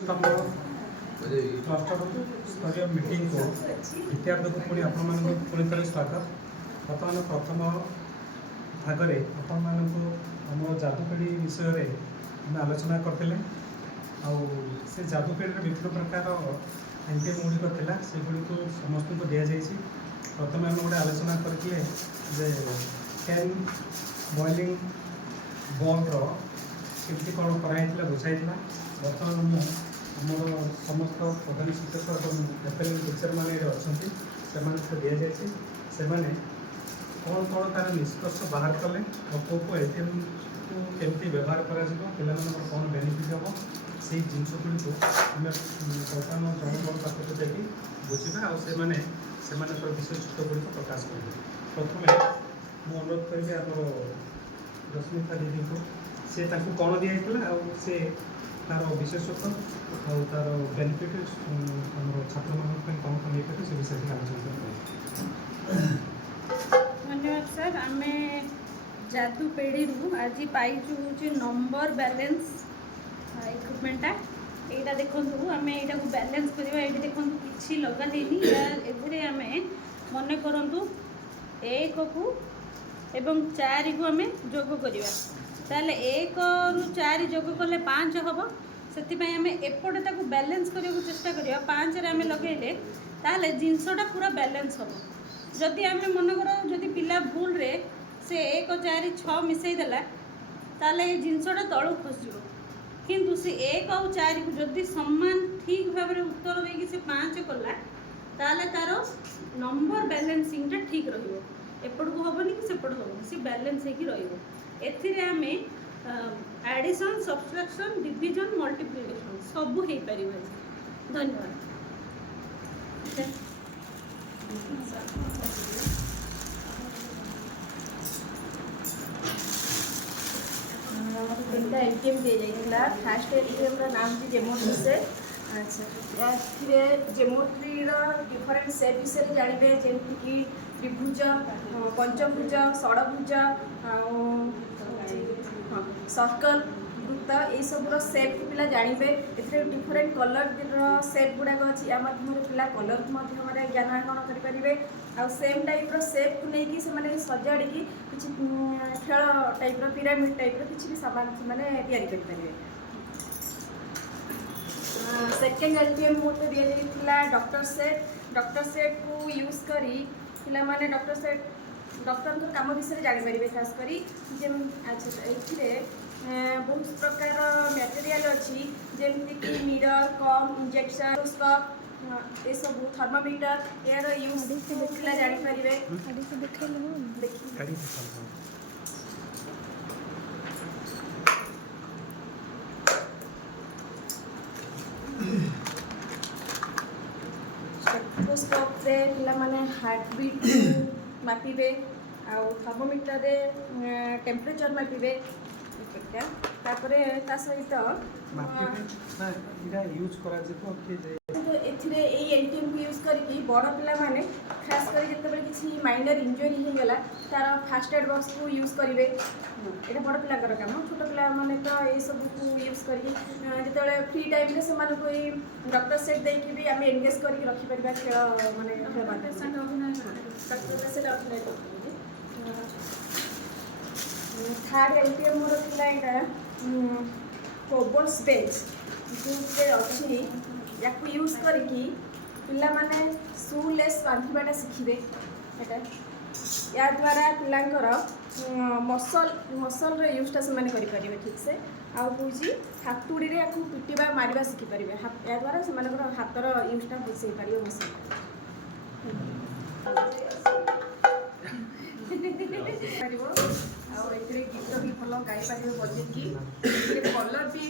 Cluster स्तरीय meeting को इतिहास को पुणी पुणी थे स्वागत। बर्तमान प्रथम भागरे आपण आम जादुपेढ़ी विषय में आलोचना करते से जादुपेढ़ी विभिन्न प्रकार आइटम गुड़िक था से गुड़ी समस्त को दि जाइए। प्रथम आम गोटे आलोचना करते कैन बॉइलिंग बल्बर केमती कौन कराई बुझाई। बर्तमान आमर समस्त प्रधान शिक्षक और एफएल टीचर मैंने अच्छा से दि जाए से कौन कौन तार निष्कर्ष बाहर कले और कौ कौ एटीएम को केमती व्यवहार कर कौन बेनिफिट हम से जिनस गुड़ी आम बर्तमान जन बड़ पाखक जाकि बुझा और विषय चित्र गुड़िक प्रकाश करेंगे। प्रथम मु अनुरोध करी आम रश्मिता दीदी को सी कौन दिखाई से तार विशेषत्व और तार बेनिफिट आम छात्र मान कौन कौन ये से विषय आलोचना धन्यवाद सर। आम जादुपेढ़ी आज पाइचु हूँ नंबर बैलेंस इक्विपमेंटा यहाँ देखूँ आम यहाँ को बैलेंस करवा ये देखूँ कि लगाई आम मन करूँ एक को एवं 4 को आम जोग करवा ताले 1 रु 4 जोग कले 5 हम से आम एपटे ताको बैलेंस करने को चेष्टा करिया 5 रे आम लगेले ताले जिनसटा पूरा बैलेंस हम। जदि आम मन कर जदि पिला भूल रे से 1 4 6 मिसई देला ताले जिनसटा तलू खसज किंतु से 1 और 4 को जदि सम्मान ठीक भाव में उत्तर देकी से 5 कला ताले तार नंबर बैलेंसिंगटा ठीक रहिबो एपट को हेनी कि सेपट हेनी सी बैलेंस होगी एथिरे आम एडिशन सब्सट्रैक्शन डिविजन मल्टीप्लिकेशन सब हो पार। धन्यवाद। तीनटा एटीएम दी जाइए। फास्ट एटीएम नाम थी जेमोट्री से। अच्छा जेमोट्री डिफरेंट सेप विषय जानवे जमीक त्रिभुज पंचभुज षड़भुज सर्कल वृत्त ये सब सेप पिला जानवे ए डिफरेंट कलर सेप गुड़ाक अच्छी या माध्यम पिला कलर माध्यम ज्ञान आहरण करेंगे आ सेम टाइप सेप को लेकिन से सजाड़ी किसी खेल टाइप पिरामिड टाइप किसी भी सामान से या सेकेंड एलटीएम मोटे दि जाइए डॉक्टर सेट को यूज करी पिला माने डॉक्टर सेट डॉक्टर काम विषय जापर खास करी अच्छा ये बहुत प्रकार मटेरियल अच्छी जमीक मिरर कम इंजेक्शन स्कोप ये सब थर्मोमीटर यार यूज पिला जापर। स्टेथोस्कोप रे पिला माने हार्ट बीट मापिबे आ थर्मोमीटर रे टेम्परेचर मापिबे तापरे ता सहित यूज करा एथिरे एई एटीएम को यूज करके बड़ पिला माने खास कर जते किसी माइनर इंजरी हो गला तार फास्ट एड बॉक्स को यूज करिवे एटा बड़ पिला कर काम छोट पिला माने तो ए सब को यूज करके जते फ्री टाइम रे समान को डॉक्टर सेट दे कि भी हम एंगेज करके रखि परबा खेल माने डॉक्टर सेट अभिनय थर्ड एलटीएम मोर पिला एटा कोबल्स बेंच जो अच्छी या यूज करके पिला माने शूलेस बांधवाटा शिखिबे या द्वारा पिलांकर मसल यूजटा से करें ठीक से आउ कौची हाथुड़ी रे आपको पिटिबा मारिबा शिखि पारे या द्वारा से हाथर यूजटा बुझे पार मसल गीत भी भल गाई पारे बजेकी कलर भी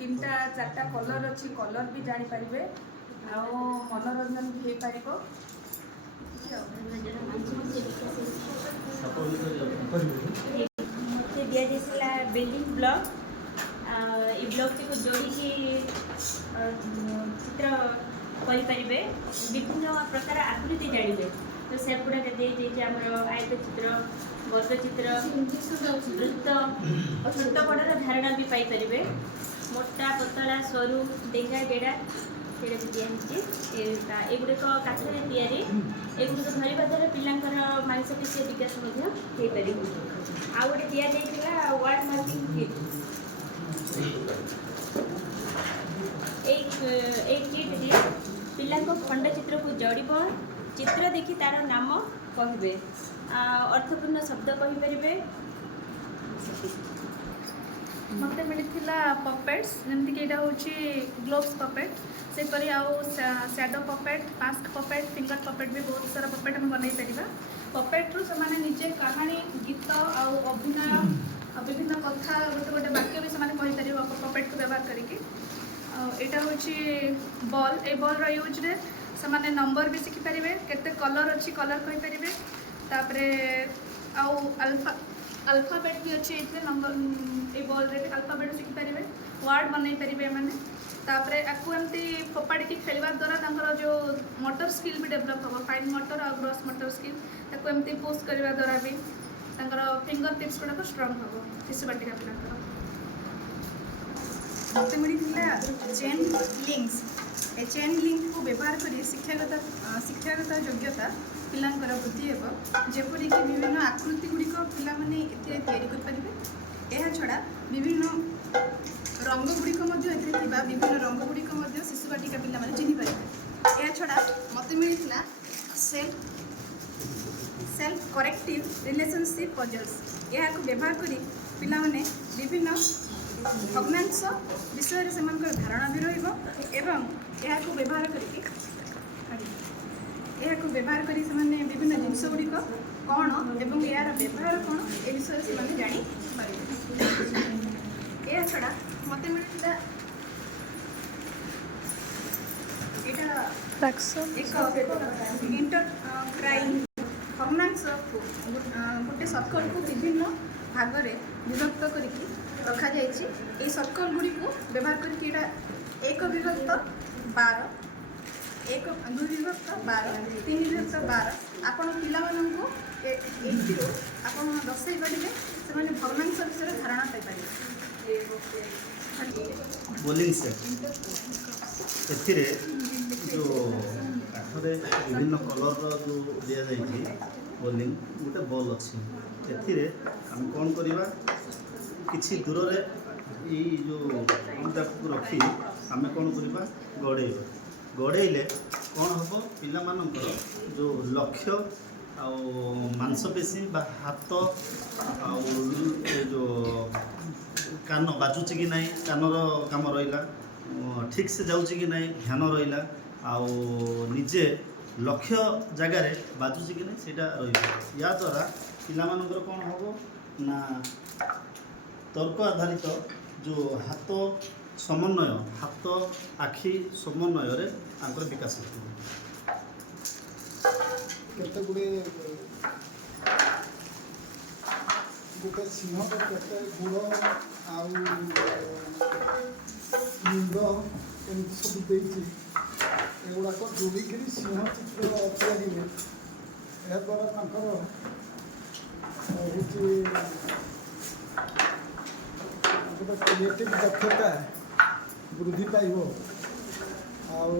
3टा 4टा कलर अच्छी कलर भी जानीपारे आ मनोरंजन भी हो पार। मत दि जाइए बिल्डिंग ब्लॉक ये ब्लॉक को जोड़ी चित्र करें विभिन्न प्रकार आकृति जानवे तो से गुड़ा दे आम आयत चित्र वर्ग चित्र वृत्त और छोट बड़र धारणा भी पाइपर ମୋଟା ପତଳା ସରୁ ଡେଙ୍ଗା ଗେଡ଼ା ସେଇଟା ବି ଦିଆହେଇଛି। ଏଗୁଡିକ କାଠରେ ତିଆରି। ଏଗୁଡ଼ିକ ଧରିବା ଦ୍ୱାରା ପିଲାଙ୍କର ମାଂସପେଶୀ ବିକାଶ ମଧ୍ୟ ହେଇପାରିବ। ଆଉ ଗୋଟେ ଦିଆଯାଇଥିଲା ୱାର୍ଡ ମାର୍କିଂ କିଟ୍। ଏଇ କିଟ୍ରେ ପିଲାଙ୍କ ଖଣ୍ଡଚିତ୍ରକୁ ଯୋଡ଼ିବ, ଚିତ୍ର ଦେଖି ତାର ନାମ କହିବେ, ଅର୍ଥପୂର୍ଣ୍ଣ ଶବ୍ଦ କହିପାରିବେ। ମୋତେ ମିଳିଥିଲା ପପେଟ୍ସ, ଯେମିତିକି ଏଇଟା ହେଉଛି ଗ୍ଲୋଭ୍ସ ପପେଟ୍, ସେପରି ଆଉ shadow puppet, mask puppet, finger puppet ବି ବହୁତ ସାରା ପପେଟ୍ ଆମେ ବନେଇ ପାରିବା। ପପେଟ୍ରୁ ସେମାନେ ନିଜେ କାହାଣୀ, ଗୀତ ଆଉ ଅଭିନୟ ଆଉ ବିଭିନ୍ନ କଥା ଗୋଟେ ଗୋଟେ ବାକ୍ୟ ବି ସେମାନେ କହିପାରିବେ ପପେଟ୍କୁ ବ୍ୟବହାର କରିକି। ଆଉ ଏଇଟା ହେଉଛି ବଲ୍। ଏଇ ବଲ୍ର ୟୁଜ୍ରେ ସେମାନେ ନମ୍ବର ବି ଶିଖିପାରିବେ, କେତେ କଲର୍ ଅଛି କଲର୍ କହିପାରିବେ। ତାପରେ ଆଉ ଆଲଫାବେଟ୍ ବି ଅଛି ଏଇଥିରେ, ନମ୍ବର ଏଇ ବଲ୍ରେ ବି ଆଲଫାବେଟ୍ ଶିଖିପାରିବେ, ୱାର୍ଡ଼ ବନେଇ ପାରିବେ ଏମାନେ। ତାପରେ ଆକୁ ଏମିତି ଫୋପାଡ଼ିକି ଖେଳିବା ଦ୍ୱାରା ତାଙ୍କର ଯେଉଁ ମୋଟର ସ୍କିଲ୍ ବି ଡେଭଲପ୍ ହେବ, ଫାଇନ୍ ମୋଟର ଆଉ ଗ୍ରସ୍ ମୋଟର ସ୍କିଲ୍। ତାକୁ ଏମିତି ପୁସ୍ କରିବା ଦ୍ୱାରା ବି ତାଙ୍କର ଫିଙ୍ଗର ଟିପ୍ସ ଗୁଡ଼ାକ ଷ୍ଟ୍ରଙ୍ଗ ହେବ ଶିଶୁ ବାଟିକା ପିଲାଙ୍କର। ମୋତେ ମିଳିଥିଲା ଚେନ୍ ଲିଙ୍କ୍ସ। ଏ ଚେନ୍ ଲିଙ୍କ୍କୁ ବ୍ୟବହାର କରି ଶିକ୍ଷାଗତ ଯୋଗ୍ୟତା ପିଲାଙ୍କର ବୃଦ୍ଧି ହେବ, ଯେପରିକି ବିଭିନ୍ନ ଆକୃତି ଗୁଡ଼ିକ ପିଲାମାନେ ଏଥିରେ ତିଆରି କରିପାରିବେ। ଏହା ଛଡ଼ା ବିଭିନ୍ନ ରଙ୍ଗ ଗୁଡ଼ିକ ମଧ୍ୟ ଏଥିରେ ଥିବା ବିଭିନ୍ନ ରଙ୍ଗ ଗୁଡ଼ିକ ମଧ୍ୟ ଶିଶୁ ବାଟିକା ପିଲାମାନେ ଚିହ୍ନିପାରିବେ। ଏହା ଛଡ଼ା ମୋତେ ମିଳିଥିଲା ସେଲ୍ଫ କରେକ୍ଟିଭ୍ ରିଲେସନସିପ୍ ପଜଲ୍ସ। ଏହାକୁ ବ୍ୟବହାର କରି ପିଲାମାନେ ବିଭିନ୍ନ ଭଗ୍ନାଂଶ ବିଷୟରେ ସେମାନଙ୍କର ଧାରଣା ବି ରହିବ ଏବଂ ଏହାକୁ ବ୍ୟବହାର କରି ସେମାନେ ବିଭିନ୍ନ ଜିନିଷ ଗୁଡ଼ିକ କ'ଣ ଏବଂ ଏହାର ବ୍ୟବହାର କ'ଣ ଏ ବିଷୟରେ ସେମାନେ ଜାଣିପାରିବେ। ଏହା ଛଡ଼ା ମୋତେ ମିଳିଥିଲା ଏଇଟା ଏକ ଇଣ୍ଟରକ୍ରାଇଂ ଭଗ୍ନାଂଶକୁ ଗୋଟେ ସର୍କଲକୁ ବିଭିନ୍ନ ଭାଗରେ ବିଭକ୍ତ କରିକି ରଖାଯାଇଛି। এই ସର୍କଲ ଗୁଡ଼ିକୁ ବ୍ୟବହାର କରିକି ଏଇଟା 1 ବିଭକ୍ତ 12, 2 ବିଭକ୍ତ 12, 3 ବିଭକ୍ତ 12 ଆପଣ ପିଲାମାନଙ୍କୁ ଏଥିରୁ ଆପଣ ଦର୍ଶାଇ ପାରିବେ, ସେମାନେ ଭଗ୍ନାଂଶ ବିଷୟରେ ଧାରଣା ପାଇପାରିବେ। ବୋଲିଂ ସେଟ୍ ଏଥିରେ ଯେଉଁ କାଠରେ ବିଭିନ୍ନ କଲର୍ର ଯେଉଁ ଦିଆଯାଇଛି ବୋଲିଂ, ଗୋଟେ ବଲ୍ ଅଛି। ଏଥିରେ ଆମେ କ'ଣ କରିବା, କିଛି ଦୂରରେ ଏଇ ଯେଉଁ ବଲ୍ଟାକୁ ରଖି ଆମେ କ'ଣ କରିବା, ଗଡ଼େଇଲେ କ'ଣ ହେବ, ପିଲାମାନଙ୍କର ଯେଉଁ ଲକ୍ଷ୍ୟ ଆଉ ମାଂସପେଶୀ ବା ହାତ ଆଉ ଏ ଯେଉଁ କାନ ବାଜୁଛି କି ନାହିଁ, କାନର କାମ ରହିଲା, ଠିକ୍ ସେ ଯାଉଛି କି ନାହିଁ ଧ୍ୟାନ ରହିଲା, ଆଉ ନିଜେ ଲକ୍ଷ୍ୟ ଜାଗାରେ ବାଜୁଛି କି ନାହିଁ ସେଇଟା ରହିବ। ୟା ଦ୍ୱାରା ପିଲାମାନଙ୍କର କ'ଣ ହେବ ନା ତର୍କ ଆଧାରିତ ଯେଉଁ ହାତ ସମନ୍ୱୟ, ହାତ ଆଖି ସମନ୍ୱୟରେ ତାଙ୍କର ବିକାଶ ହେବ। କେତେ ଗୁଡ଼ିଏ ଗୋଟେ ସିଂହର କେତେ ଗୁଡ଼ ଆଉ ମୁଣ୍ଡ ଏମିତି ସବୁ ଦେଇଛି, ଏଗୁଡ଼ାକ ଯୋଡ଼ିକିରି ସିଂହ ଚିତ୍ର ତିଆରି ହୁଏ। ଏହାଦ୍ୱାରା ତାଙ୍କର ହେଉଛି ଗୋଟେ କ୍ରିଏଟିଭ୍ ଦକ୍ଷତା ବୃଦ୍ଧି ପାଇବ। ଆଉ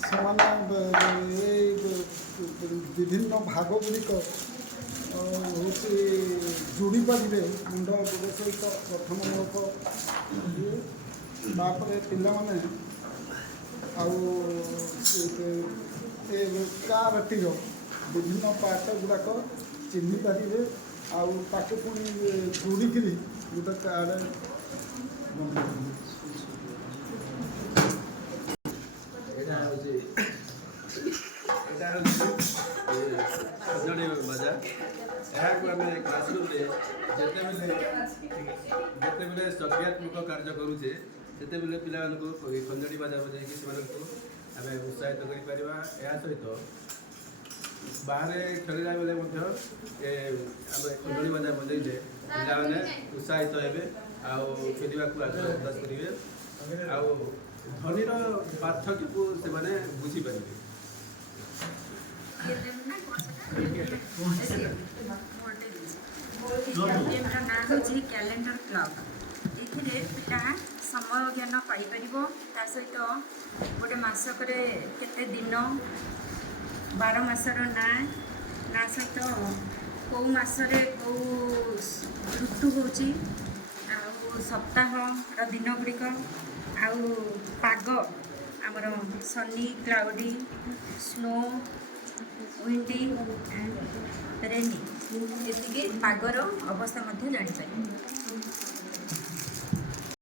ସେମାନେ ଏଇ ବିଭିନ୍ନ ଭାଗ ଗୁଡ଼ିକ ହେଉଛି ଯୋଡ଼ି ପାରିବେ ମୁଣ୍ଡ ଗୋଡ଼ ସହିତ ଗଠନମୂଳକ। ତାପରେ ପିଲାମାନେ ଆଉ କାରଟିର ବିଭିନ୍ନ ପାର୍ଟ ଗୁଡ଼ାକ ଚିହ୍ନି ପାରିବେ, ଆଉ ତାକୁ ପୁଣି ଯୋଡ଼ିକିରି ଗୋଟେ କାର୍ଡ଼ ବନେଇପାରିବେ। ଏଇଟା ହେଉଛି ଖଞ୍ଜଣି ବାଜା। ଏହାକୁ ଆମେ କ୍ଲାସରୁମ୍ରେ ଯେତେବେଳେ ସକ୍ରିୟାତ୍ମକ କାର୍ଯ୍ୟ କରୁଛେ, ସେତେବେଳେ ପିଲାମାନଙ୍କୁ ଖଞ୍ଜଣି ବାଜା ବଜାଇକି ସେମାନଙ୍କୁ ଆମେ ଉତ୍ସାହିତ କରିପାରିବା। ଏହା ସହିତ ବାହାରେ ଖେଳିଲା ବେଳେ ମଧ୍ୟ ଆମେ ଖଞ୍ଜଣି ବାଜା ବଜାଇଲେ ପିଲାମାନେ ଉତ୍ସାହିତ ହେବେ ଆଉ ଖେଳିବାକୁ ଆଗ୍ରହ ପ୍ରକାଶ କରିବେ, ଆଉ ଧ୍ୱନିର ପାର୍ଥକ୍ୟକୁ ସେମାନେ ବୁଝିପାରିବେ। ଗେମ୍ର ନାଁ ହେଉଛି କ୍ୟାଲେଣ୍ଡର କ୍ଲବ୍। ଏଥିରେ ପିଲା ସମୟ ଜ୍ଞାନ ପାଇପାରିବ। ତା ସହିତ ଗୋଟେ ମାସକରେ କେତେ ଦିନ, 12 ମାସର ନାଁ ସହିତ କେଉଁ ମାସରେ କେଉଁ ଋତୁ ହେଉଛି, ଆଉ ସପ୍ତାହର ଦିନ ଗୁଡ଼ିକ, ଆଉ ପାଗ ଆମର sunny, cloudy, snowy, windy and rainy, ଏତିକି ପାଗର ଅବସ୍ଥା ମଧ୍ୟ ଜାଣିପାରିବେ।